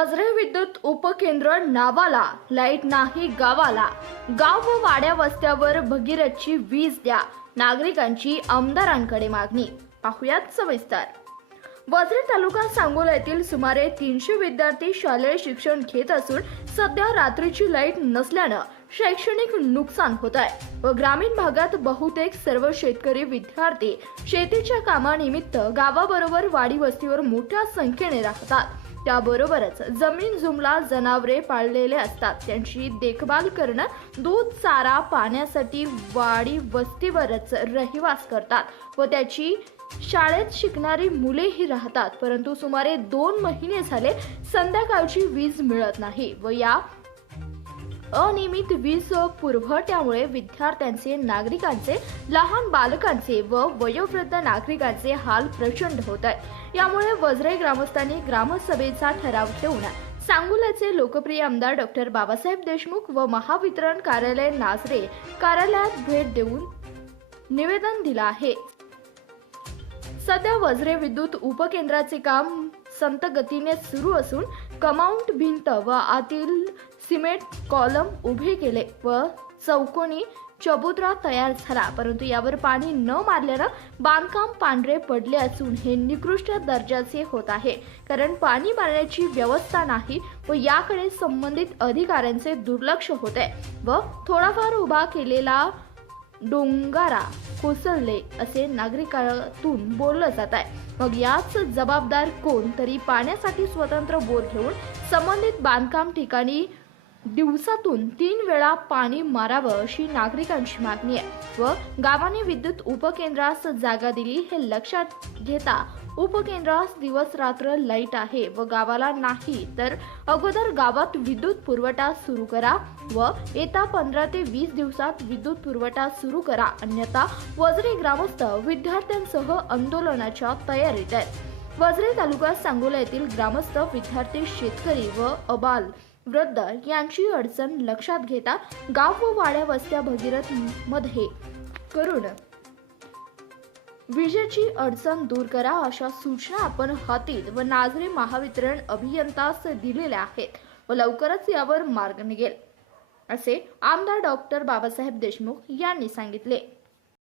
वज्रे विद्युत उपकेंद्र नावाला, लाईट नाही गावाला. गाव व वाड्या वस्त्यावर भगीरथची वीज द्या, नागरिकांची आमदारांकडे मागणी. पाहुयात सविस्तर. वज्रे तालुका सांगोला येथील सुमारे 300 विद्यार्थी शालेय शिक्षण घेत असून सध्या रात्रीची लाईट नसल्यानं शैक्षणिक नुकसान होत आहे व ग्रामीण भागात बहुतेक सर्व शेतकरी विद्यार्थी शेतीच्या कामानिमित्त गावाबरोबर वाडी वस्तीवर मोठ्या संख्येने राहतात. त्याबरोबरच जमीन जुमला जनावरे पाळलेले असतात. त्यांची देखभाल करणं, दूध चारा पाण्यासाठी वाडी वस्तीवरच रहिवास करतात व त्याची शाळेत शिकणारी मुलेही राहतात. परंतु सुमारे 2 महिने झाले संध्याकाळची वीज मिळत नाही व या अनियमित वीज पुरवठ्यामुळे विद्यार्थ्यांचे, नागरिकांचे, लहान बालकांचे व वयोवृद्ध नागरिकांचे हाल प्रचंड होत आहेत. यामुळे वज्रे ग्रामस्थांनी ग्रामसभेचा ठराव घेऊन सांगोल्याचे लोकप्रिय आमदार डॉक्टर बाबासाहेब देशमुख व महावितरण कार्यालय नाझरे कार्यालयात भेट देऊन निवेदन दिलं आहे. सध्या वज्रे विद्युत उपकेंद्राचे काम संत गतीने सुरू असून कंपाऊंड भिंत व आतील सिमेंट कॉलम उभे केले व चौकोनी चबुतरा तयार झाला. परंतु यावर पाणी न मारल्यानं बांधकाम पांढरे पडले असून हे निकृष्ट दर्जाचे होत आहे. कारण पाणी मारण्याची व्यवस्था नाही व याकडे संबंधित अधिकाऱ्यांचे दुर्लक्ष होते व थोडाफार उभा केलेला डोंगारा कोसळले असे नागरिकांतून बोललं जात आहे. मग याच जबाबदार कोण? तरी पाण्यासाठी स्वतंत्र बोर घेऊन संबंधित बांधकाम ठिकाणी दिवसातून 3 वेळा पाणी मारावं अशी नागरिकांची मागणी आहे व गावाने विद्युत उपकेंद्रास जागा दिली हे लक्षात घेता उपकेंद्रास दिवस रात्र लाईट आहे व गावाला नाही, तर अगोदर गावात विद्युत पुरवठा सुरू करा व येत्या 15 ते 20 दिवसात विद्युत पुरवठा सुरू करा, अन्यथा वज्रे ग्रामस्थ विद्यार्थ्यांसह आंदोलनाच्या तयारीत आहेत. वज्रे तालुका सांगोला येथील ग्रामस्थ, विद्यार्थी, शेतकरी व अबाल वृद्ध यांची अडचण लक्षात घेता गाव व वाड्या वस्त्या भगीरथ मध्ये करून विजेची अडचण दूर करा अशा सूचना आपण हातीत व नाझरे महावितरण अभियंतास दिलेल्या आहेत व लवकरच यावर मार्ग निघेल असे आमदार डॉक्टर बाबासाहेब देशमुख यांनी सांगितले.